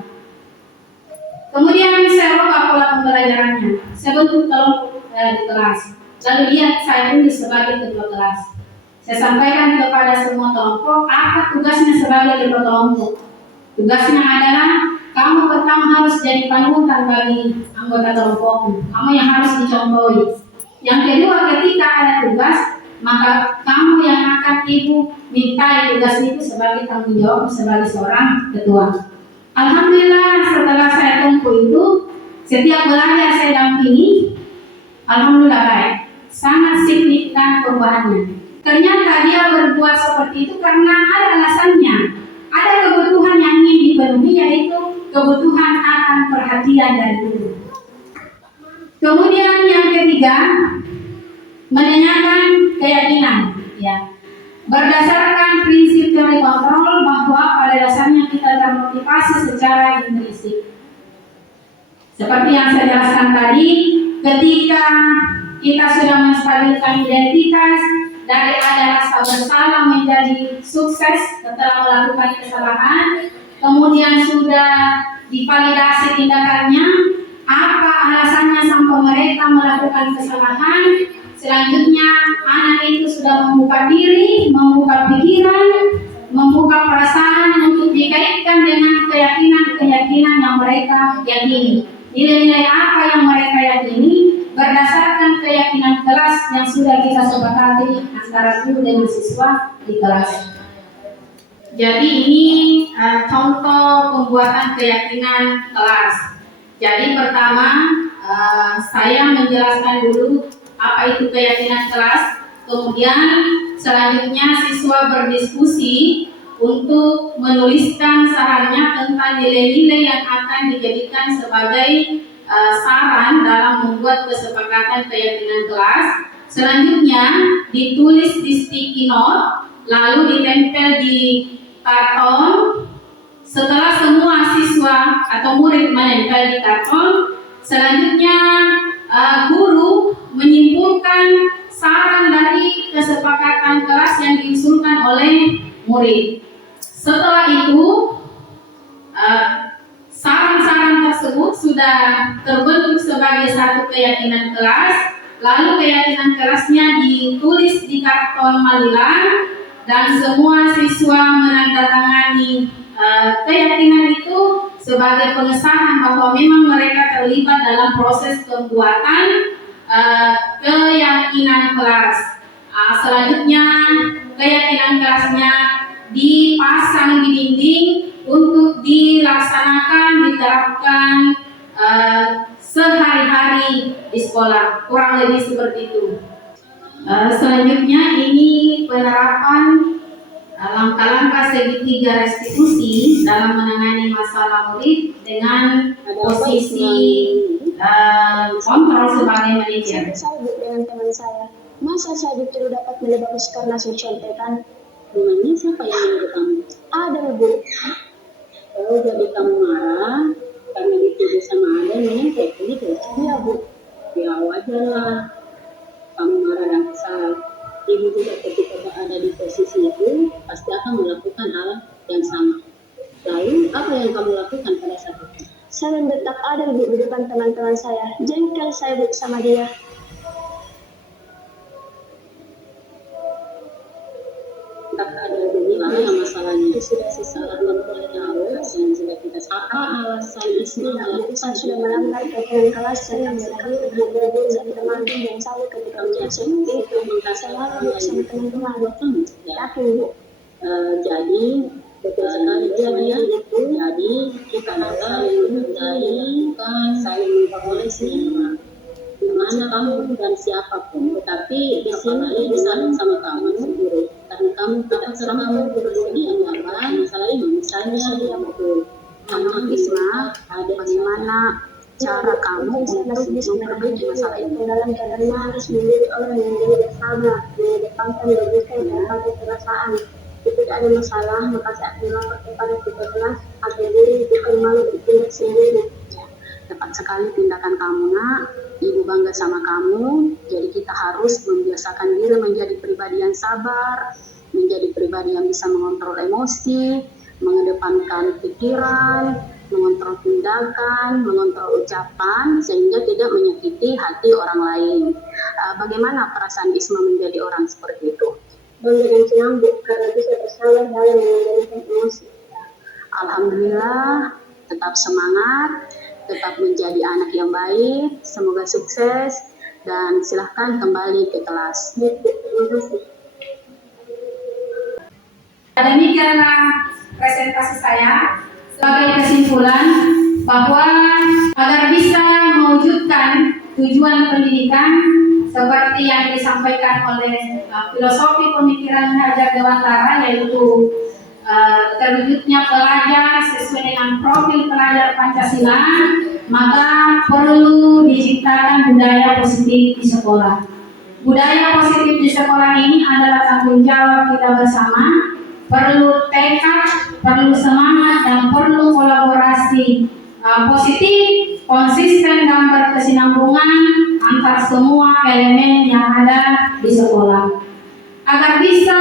Kemudian saya ubah pola pembelajarannya. Saya bentuk kelompok di kelas. Lalu lihat saya tulis sebagai ketua kelas. Saya sampaikan kepada semua kelompok apa tugasnya sebagai ketua kelompok. Tugasnya adalah kamu pertama harus jadi panutan bagi anggota kelompokmu. Kamu yang harus dicontohi. Yang kedua, ketika ada tugas, maka kamu yang akan ibu minta tugas itu sebagai tanggung jawab sebagai seorang ketua. Alhamdulillah setelah saya tempuh itu, setiap belajar saya dampingi, alhamdulillah baik, sangat signifikan perubahannya. Ternyata dia berbuat seperti itu karena ada alasannya, ada kebutuhan yang ingin dipenuhi, yaitu kebutuhan akan perhatian dari guru. Kemudian yang ketiga, menanyakan keyakinan, ya. Berdasarkan prinsip teori kontrol bahwa pada dasarnya kita termotivasi secara intrinsik. Seperti yang saya jelaskan tadi, ketika kita sudah menstabilkan identitas dari ada rasa bersalah menjadi sukses setelah melakukan kesalahan, kemudian sudah divalidasi tindakannya, apa alasannya sampai mereka melakukan kesalahan. Selanjutnya anak itu sudah membuka diri, membuka pikiran, membuka perasaan untuk dikaitkan dengan keyakinan-keyakinan yang mereka yakini. Nilai-nilai apa yang mereka yakini, berdasarkan keyakinan kelas yang sudah kita sepakati antara guru dengan siswa di kelas. Jadi ini contoh pembuatan keyakinan kelas. Jadi pertama saya menjelaskan dulu apa itu keyakinan kelas. Kemudian selanjutnya siswa berdiskusi untuk menuliskan sarannya tentang nilai-nilai yang akan dijadikan sebagai saran dalam membuat kesepakatan keyakinan kelas. Selanjutnya ditulis di sticky note, lalu ditempel di karton. Setelah semua siswa atau murid menempel di karton, selanjutnya guru menyimpulkan saran dari kesepakatan kelas yang diusulkan oleh murid. Setelah itu saran-saran tersebut sudah terbentuk sebagai satu keyakinan kelas, lalu keyakinan kelasnya ditulis di karton manila dan semua siswa menandatangani keyakinan itu sebagai pengesahan bahwa memang mereka terlibat dalam proses pembuatan keyakinan kelas. Selanjutnya keyakinan kelasnya dipasang di dinding untuk dilaksanakan, diterapkan sehari-hari di sekolah, kurang lebih seperti itu. Selanjutnya ini penerapan langkah-langkah segitiga restitusi dalam menangani masalah murid dengan posisi kontrol sebagai manajer. Saya dengan teman saya, masa saya dituduh dapat menebak karena saya contekan. Memangnya siapa yang menuduh kamu? Ada, Bu. Oh, jadi kamu marah karena dituduh sama ada menyentuh begitu? Iya, Bu. Ya wajarlah kamu marah dan kesal. Ibu juga ketika berada di posisi itu pasti akan melakukan hal yang sama. Lalu apa yang kamu lakukan pada saat itu? Saya membentak Adel, Bu, di depan teman-teman saya. Jengkel saya, Bu, sama dia. Tak ada beginilah yang masalahnya. Sudah salah memperoleh tahu yang sudah kita apa alasan Isma melakukan Sudah melanggar keyakinan kelas saya sekali bergabung sama teman-teman yang saya ketika ujian itu saya lalu sama teman-teman. Tapi, Bu, jadi betul sekali kejadian itu. Jadi kita harus saling menghargai, saling memperolesi di mana kamu dan siapapun. Tetapi di sini disaling sama kamu guru, karena kamu tidak sama bersedia melakukan masalah ini. Misalnya yang betul. Menurut Isma, bagaimana cara kamu untuk memperbaiki masalah ini? dalam keadaan harus menjadi orang yang jadi bersabar, mengedepankan logika dan pada perasaan. Jika tidak ada masalah, maka saya akan melapor kepada ketua kelas atau guru, bukan malu bertindak sendiri. Tepat sekali tindakan kamu, Nak. Ibu bangga sama kamu. Jadi kita harus membiasakan diri menjadi pribadi yang sabar, menjadi pribadi yang bisa mengontrol emosi, mengedepankan pikiran, mengontrol tindakan, mengontrol ucapan, sehingga tidak menyakiti hati orang lain. Bagaimana perasaan Isma menjadi orang seperti itu? Bangga dan senang, Bu, karena bisa bersabar dalam mengendalikan emosi. Alhamdulillah, tetap semangat, tetap menjadi anak yang baik, semoga sukses, dan silahkan kembali ke kelas. Terima kasih. Demikianlah presentasi saya. Sebagai kesimpulan bahwa agar bisa mewujudkan tujuan pendidikan seperti yang disampaikan oleh filosofi pemikiran Hajar Dewantara, yaitu terwujudnya pelajar sesuai dengan profil pelajar Pancasila, maka perlu diciptakan budaya positif di sekolah. Budaya positif di sekolah ini adalah tanggung jawab kita bersama. Perlu tekad, perlu semangat, dan perlu kolaborasi positif, konsisten, dan berkesinambungan antar semua elemen yang ada di sekolah. Agar bisa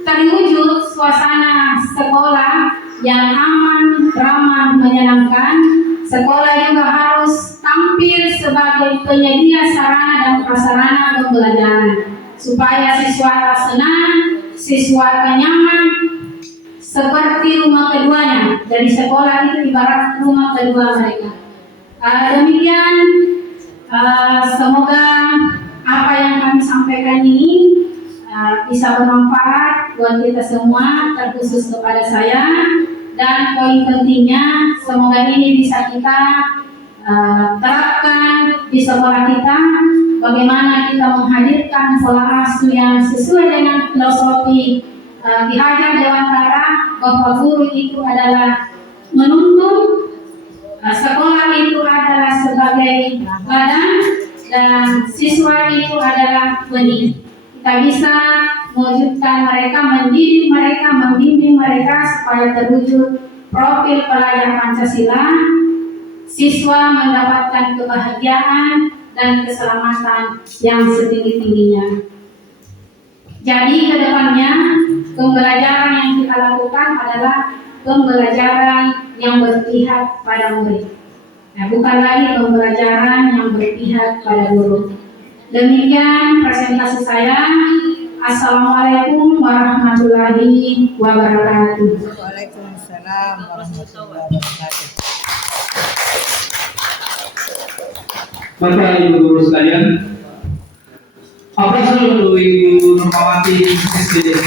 terwujud suasana sekolah yang aman, ramah, menyenangkan, sekolah juga harus tampil sebagai penyedia sarana dan prasarana pembelajaran supaya siswa tak senang, siswa tak nyaman, seperti rumah keduanya. Jadi sekolah itu ibarat rumah kedua mereka. Demikian Semoga apa yang kami sampaikan ini bisa bermanfaat buat kita semua, terkhusus kepada saya. Dan poin pentingnya, semoga ini bisa kita terapkan di sekolah kita. Bagaimana kita menghadirkan pola asuh yang sesuai dengan filosofi Ki Hajar Dewantara, bahwa guru itu adalah menuntun, sekolah itu adalah sebagai badan, dan siswa itu adalah benih. Kita bisa mewujudkan mereka, mendidik mereka, membimbing mereka supaya terwujud profil pelajar Pancasila. Siswa mendapatkan kebahagiaan dan keselamatan yang setinggi-tingginya. Jadi ke depannya pembelajaran yang kita lakukan adalah pembelajaran yang berpihak pada murid. Nah, bukan lagi pembelajaran yang berpihak pada guru. Demikian presentasi saya. Assalamualaikum warahmatullahi wabarakatuh. Waalaikumsalam warahmatullahi wabarakatuh. Bapak Ibu guru sekalian, aplaus dulu Ibu Nurmawati SPD.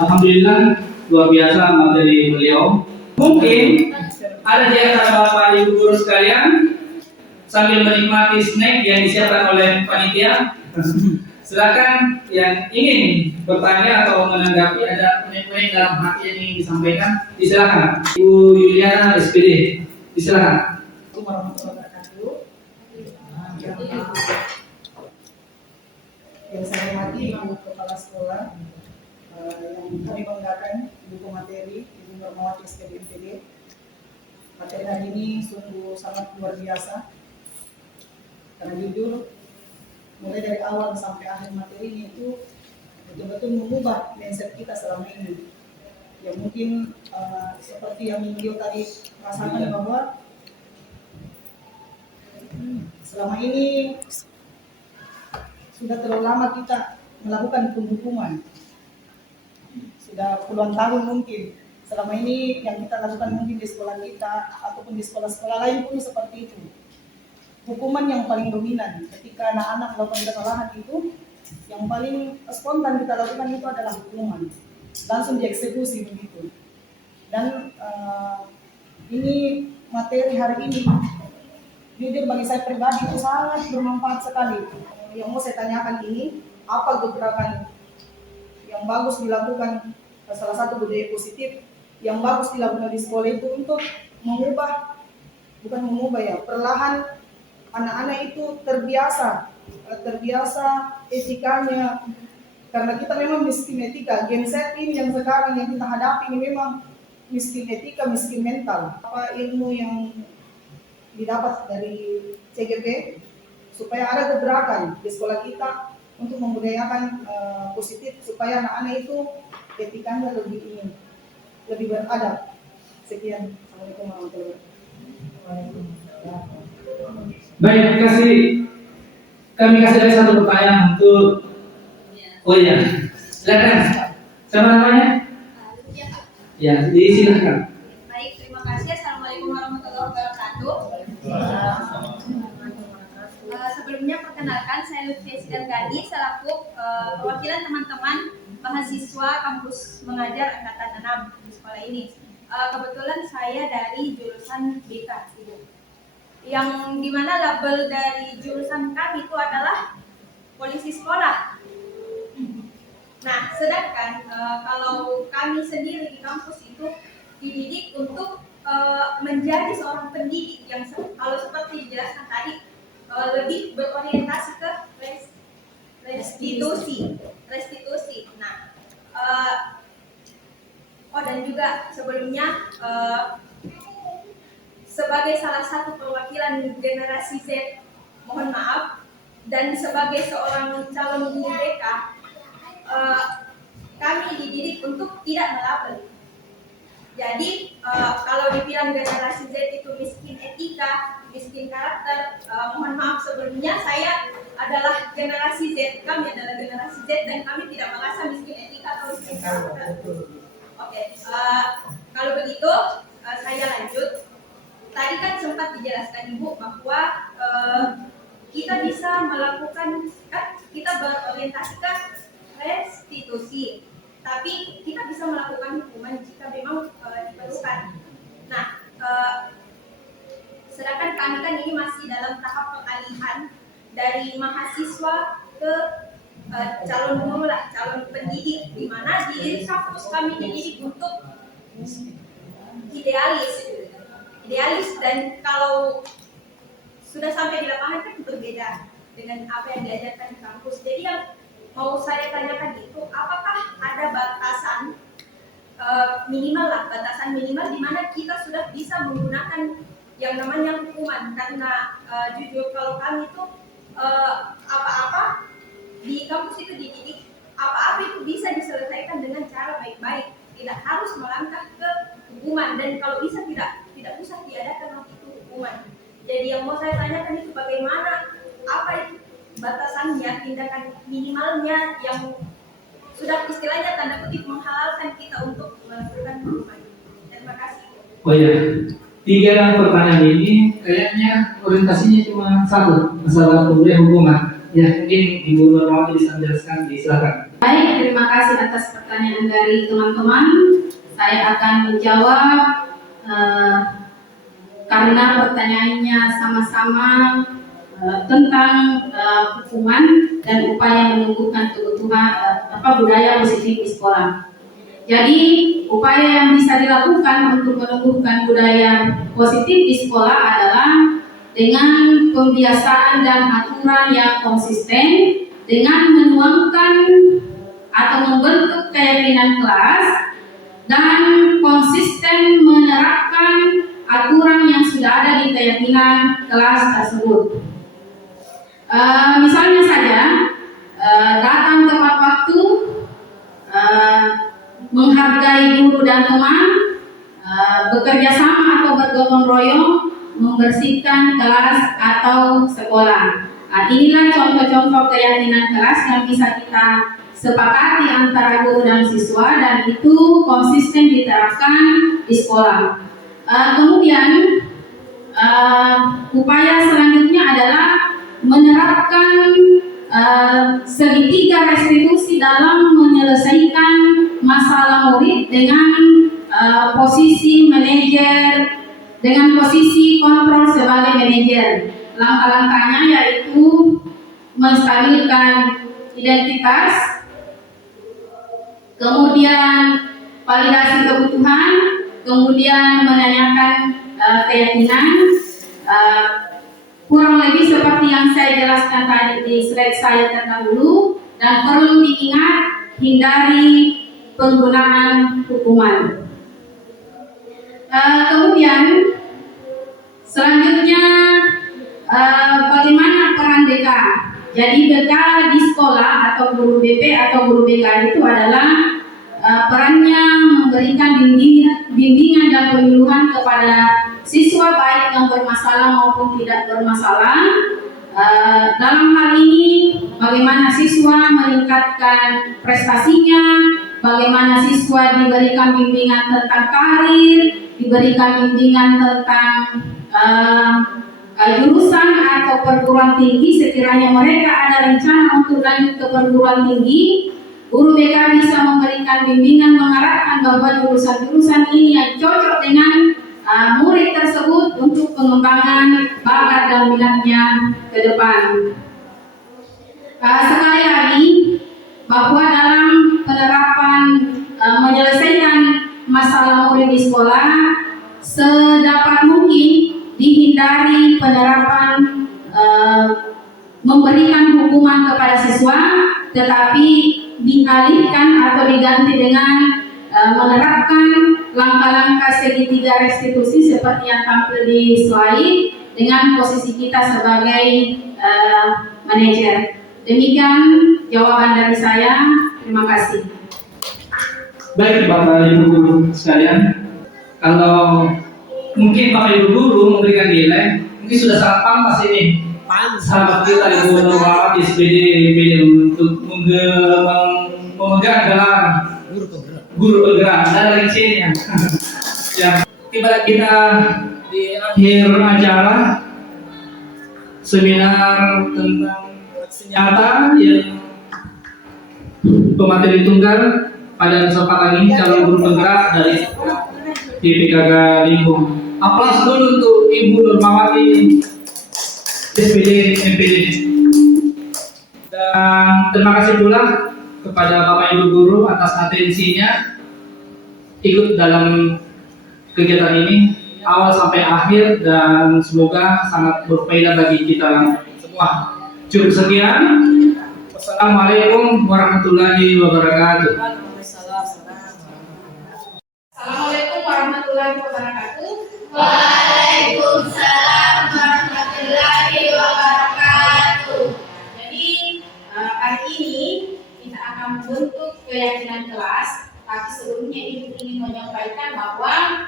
Alhamdulillah luar biasa materi beliau. Mungkin ada di antara Bapak Ibu guru sekalian sambil menikmati snack yang disiapkan oleh panitia. Silakan yang ingin bertanya atau menanggapi, ada poin-poin dalam hati yang ingin disampaikan, disilakan. Ibu Yuliana SPD, disilakan. Assalamualaikum warahmatullahi wabarakatuh. Yang saya hormati Ibu Kepala Sekolah, yang kami banggakan Ibu Materi, Ibu Nurmawati SPD MPD. Materi hari ini sungguh sangat luar biasa. Karena jujur, mulai dari awal sampai akhir materinya itu betul-betul mengubah mindset kita selama ini. Ya mungkin seperti yang beliau tadi rasakan bahwa selama ini sudah terlalu lama kita melakukan penghukuman. Sudah puluhan tahun mungkin. Selama ini yang kita lakukan mungkin di sekolah kita ataupun di sekolah-sekolah lain pun seperti itu. Hukuman yang paling dominan ketika anak-anak melakukan kesalahan itu, yang paling spontan kita lakukan itu adalah hukuman. Langsung dieksekusi begitu. Dan ini materi hari ini jujur bagi saya pribadi itu sangat bermanfaat sekali. Yang mau saya tanyakan ini, apa gebrakan yang bagus dilakukan, salah satu budaya positif yang bagus dilakukan di sekolah itu untuk mengubah, bukan mengubah ya, perlahan anak-anak itu terbiasa etikanya. Karena kita memang miskin etika, Gen Z ini yang sekarang yang kita hadapi ini memang miskin etika, miskin mental. Apa ilmu yang didapat dari CGP supaya ada gebrakan di sekolah kita untuk membudayakan positif supaya anak-anak itu etikanya lebih beradab. Sekian. Assalamualaikum warahmatullahi wabarakatuh. Baik, kami kasih lagi satu pertanyaan untuk silakan. Siapa namanya? Ya, silakan. Baik, terima kasih. Assalamualaikum warahmatullahi wabarakatuh. Sebelumnya perkenalkan, saya Lutfi Sidangani selaku perwakilan teman-teman mahasiswa kampus mengajar angkatan 6 di sekolah ini. Kebetulan saya dari jurusan BK, Ibu. Yang dimana label dari jurusan kami itu adalah polisi sekolah. Nah, sedangkan kalau kami sendiri di kampus itu dididik untuk menjadi seorang pendidik yang kalau seperti dijelaskan tadi lebih berorientasi ke restitusi. Nah, dan juga sebelumnya sebagai salah satu perwakilan generasi Z, mohon maaf, dan sebagai seorang calon guru BK, kami dididik untuk tidak melabel. Jadi kalau dibilang generasi Z itu miskin etika, miskin karakter, mohon maaf sebelumnya saya adalah generasi Z, kami adalah generasi Z dan kami tidak merasa miskin etika atau miskin karakter. Oke, kalau begitu saya lanjut. tadi kan sempat dijelaskan Ibu bahwa kita bisa melakukan, kan kita berorientasi ke restitusi, tapi kita bisa melakukan hukuman jika memang diperlukan. Nah, sedangkan kami kan ini masih dalam tahap pengalihan dari mahasiswa ke calon guru lah, calon pendidik, di mana di kampus kami dididik untuk idealis dan kalau sudah sampai di lapangan kan berbeda dengan apa yang diajarkan di kampus. Jadi yang mau saya tanyakan itu, apakah ada batasan minimal lah, batasan minimal di mana kita sudah bisa menggunakan yang namanya hukuman? Karena jujur kalau kami itu apa-apa di kampus itu dididik, apa-apa itu bisa diselesaikan dengan cara baik-baik, tidak harus melangkah ke hukuman, dan kalau bisa tidak usah diadakan itu hukuman. Jadi yang mau saya tanyakan itu bagaimana, apa itu batasannya, tindakan minimalnya yang sudah istilahnya tanda kutip menghalalkan kita untuk melakukan hukuman. Terima kasih. Oh ya, 3 pertanyaan ini kayaknya orientasinya cuma satu, masalah pemberian hukuman. Ya, mungkin Ibu Nurmawati bisa menjelaskan, silakan. Baik, terima kasih atas pertanyaan dari teman-teman. Saya akan menjawab karena pertanyaannya sama-sama tentang hukuman dan upaya menumbuhkan kebutuhan budaya positif di sekolah. Jadi upaya yang bisa dilakukan untuk menumbuhkan budaya positif di sekolah adalah dengan pembiasaan dan aturan yang konsisten, dengan menuangkan atau membentuk keyakinan kelas dan konsisten menerapkan aturan yang sudah ada di keyakinan kelas tersebut. Misalnya saja datang tepat waktu, menghargai guru dan teman, bekerja sama atau bergotong royong, membersihkan kelas atau sekolah. Nah, inilah contoh-contoh keyakinan kelas yang bisa kita sepakati antara guru dan siswa, dan itu konsisten diterapkan di sekolah. Kemudian upaya selanjutnya adalah menerapkan segitiga restitusi dalam menyelesaikan masalah murid dengan posisi manajer, dengan posisi kontrol sebagai manajer. Langkah-langkahnya yaitu menstabilkan identitas, kemudian validasi kebutuhan, kemudian menanyakan keyakinan, kurang lebih seperti yang saya jelaskan tadi di slide saya terdahulu, dan perlu diingat, hindari penggunaan hukuman. Kemudian selanjutnya bagaimana peran BK? Jadi BK di sekolah atau guru BP atau guru BK itu adalah perannya memberikan bimbingan dan penyuluhan kepada siswa baik yang bermasalah maupun tidak bermasalah. Dalam hal ini bagaimana siswa meningkatkan prestasinya, bagaimana siswa diberikan bimbingan tentang karir, diberikan bimbingan tentang jurusan atau perguruan tinggi. Sekiranya mereka ada rencana untuk lanjut ke perguruan tinggi, guru BK bisa memberikan bimbingan mengarahkan bahwa jurusan-jurusan ini yang cocok dengan murid tersebut untuk pengembangan bakat dan minatnya ke depan. Sekali lagi, bahwa dalam penerapan menyelesaikan masalah murid di sekolah, sedapat mungkin dihindari penerapan memberikan hukuman kepada siswa, tetapi dialihkan atau diganti dengan menerapkan langkah-langkah segitiga restitusi seperti yang tampil di slide dengan posisi kita sebagai manajer. Demikian jawaban dari saya. Terima kasih. Baik Bapak Ibu guru sekalian, kalau mungkin Bapak Ibu guru memberikan nilai, mungkin sudah sangat pantas ini sahabat kita Ibu Nurmawati SPD untuk memegang gelar guru penggerak dari sini ya. Tiba kita di akhir acara seminar tentang senjata yang pemateri tunggal pada kesempatan ini calon guru penggerak dari DPKK Limbung. Aplaus dulu untuk Ibu Nurmawati SPD MPD. Dan terima kasih pula kepada Bapak Ibu Guru atas atensinya ikut dalam kegiatan ini awal sampai akhir, dan semoga sangat berfaedah bagi kita semua. Cukup sekian. Wassalamualaikum warahmatullahi wabarakatuh. Assalamualaikum warahmatullahi wabarakatuh. Waalaikumsalam warahmatullahi wabarakatuh. Jadi hari ini kita akan membentuk keyakinan kelas. Tapi sebelumnya Ibu ingin menyampaikan bahwa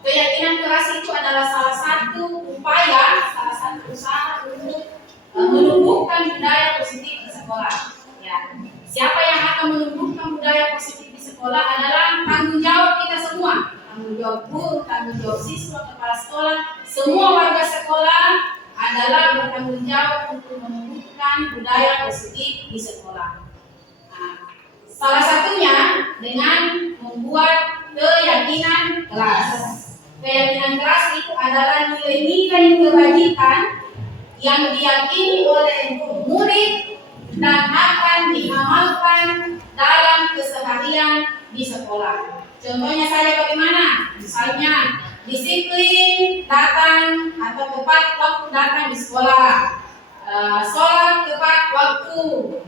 keyakinan kelas itu adalah salah satu upaya, salah satu usaha untuk menumbuhkan budaya positif di sekolah. Ya. Siapa yang akan menumbuhkan budaya positif di sekolah adalah tanggung jawab kita semua. Tanggung jawab guru, tanggung jawab siswa, kepala sekolah, semua warga sekolah adalah bertanggung jawab untuk menumbuhkan budaya positif di sekolah. Nah, salah satunya dengan membuat keyakinan kelas. Keyakinan kelas itu adalah nilai-nilai kebajikan yang diyakini oleh murid dan akan diamalkan dalam keseharian di sekolah. Contohnya saja bagaimana? Misalnya disiplin datang atau tepat waktu datang di sekolah, sholat tepat waktu,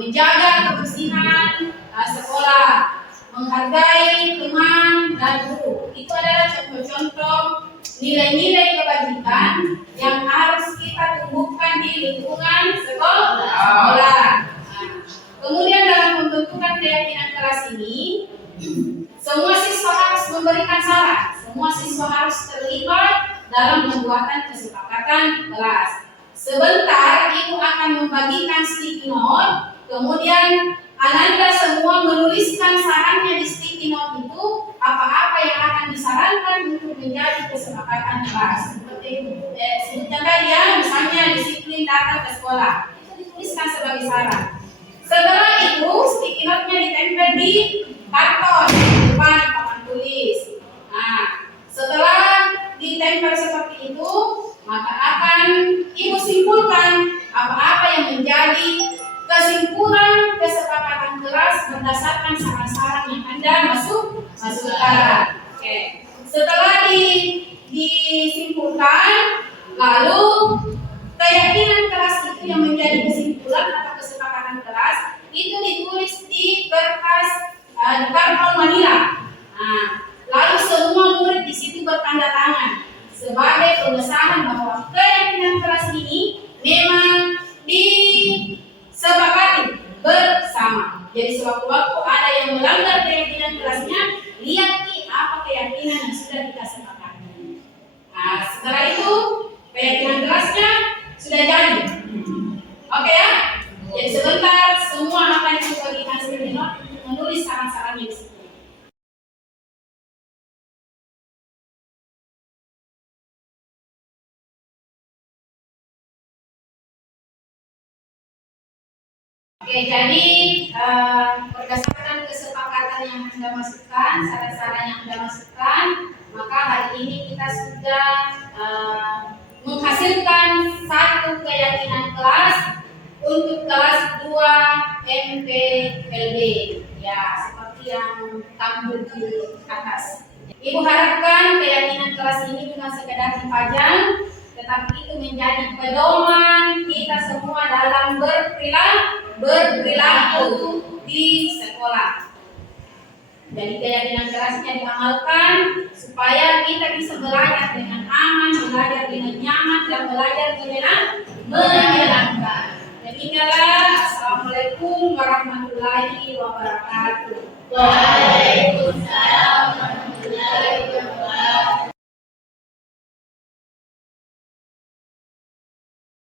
menjaga kebersihan sekolah, menghargai teman dan guru. Itu adalah contoh-contoh nilai-nilai kebajikan yang harus kita tumbuhkan di lingkungan sekolah. Kemudian dalam pembentukan keyakinan kelas ini, semua siswa harus memberikan saran, semua siswa harus terlibat dalam pembuatan kesepakatan kelas. Sebentar Ibu akan membagikan sticky note, kemudian Ananda semua menuliskan sarannya di sticky note itu, apa-apa yang akan disarankan untuk menjadi kesepakatan kelas. Seperti sebutkan tadi ya, misalnya disiplin datang ke sekolah, itu dituliskan sebagai saran. Setelah itu sticky note-nya ditempel di karton depan papan tulis. Nah, setelah ditempel seperti itu, maka akan Ibu simpulkan apa-apa yang menjadi kesimpulan kesepakatan kelas berdasarkan saran-saran yang Anda masukkan. Oke. Setelah disimpulkan, lalu keyakinan kelas itu yang menjadi kesimpulan atau kesepakatan kelas itu ditulis di kertas di karton manila. Nah, lalu semua murid di situ bertanda tangan sebagai pengesahan bahwa keyakinan kelas ini memang disepakati bersama. Jadi sewaktu-waktu ada yang melanggar keyakinan kelasnya, lihat nih apa keyakinan yang sudah kita sepakati. Nah, setelah itu keyakinan kelasnya sudah jadi. Oke ya? Jadi sebentar semua akan dibagikan seminar untuk menulis saran-sarannya di situ. Oke, jadi berdasarkan kesepakatan yang Anda masukkan, saran-saran yang Anda masukkan, maka hari ini kita sudah menghasilkan satu keyakinan kelas untuk kelas 2 MPLB. Ya, seperti yang tampil di atas. Ibu harapkan keyakinan kelas ini bukan sekedar dipajang, tetapi itu menjadi pedoman kita semua dalam berperilaku di sekolah. Jadi keyakinan kelasnya diamalkan supaya kita bisa belajar dengan aman, belajar dengan nyaman, dan belajar dengan menyenangkan. Demikianlah. Assalamualaikum warahmatullahi wabarakatuh. Waalaikumsalam